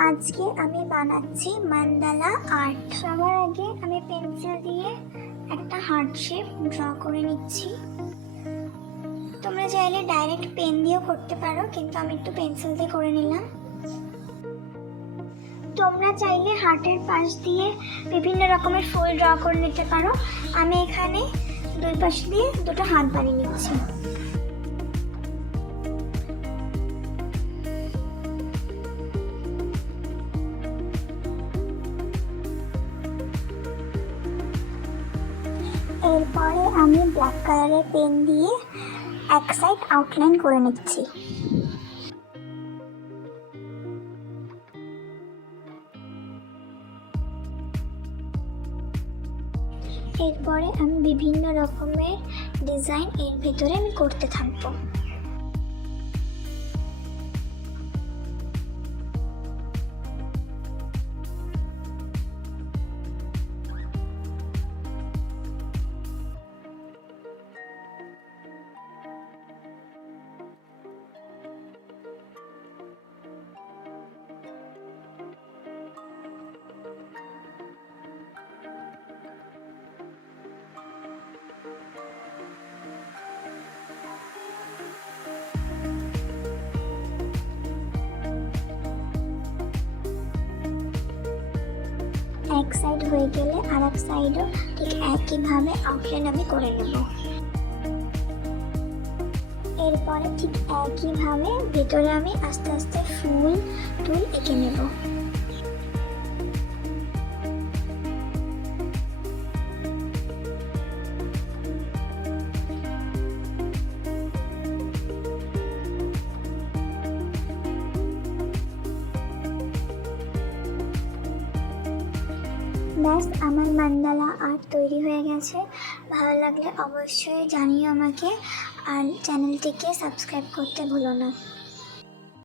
আজকে আমি বানাচ্ছি মান্দালা আর্ট। সবার আগে আমি পেন্সিল দিয়ে একটা হার্ট শেপ ড্র করে নিচ্ছি। তোমরা চাইলে ডাইরেক্ট পেন দিয়েও করতে পারো, কিন্তু আমি একটু পেন্সিল দিয়ে করে নিলাম। তোমরা চাইলে হার্টের পাশ দিয়ে বিভিন্ন রকমের ফুল ড্র করে নিতে পারো। আমি এখানে দুই পাশ দিয়ে দুটো হাত বানিয়ে নিচ্ছি। এরপরে আমি ব্ল্যাক কালারের পেন দিয়ে এক সাইড আউটলাইন করে নিচ্ছি। এরপরে আমি বিভিন্ন রকমের ডিজাইন এর ভেতরে আমি করতে থাকবো। এক সাইড হয়ে গেলে আর এক সাইডও ঠিক একইভাবে আউটলাইন আমি করে নেব। এরপরে ঠিক একইভাবে ভেতরে আমি আস্তে আস্তে ফুল টুল এঁকে নেব। ব্যাস, আমার মান্দালা আর্ট তৈরি হয়ে গেছে। ভালো লাগলে অবশ্যই জানিও আমাকে, আর চ্যানেলটিকে সাবস্ক্রাইব করতে ভুলো না।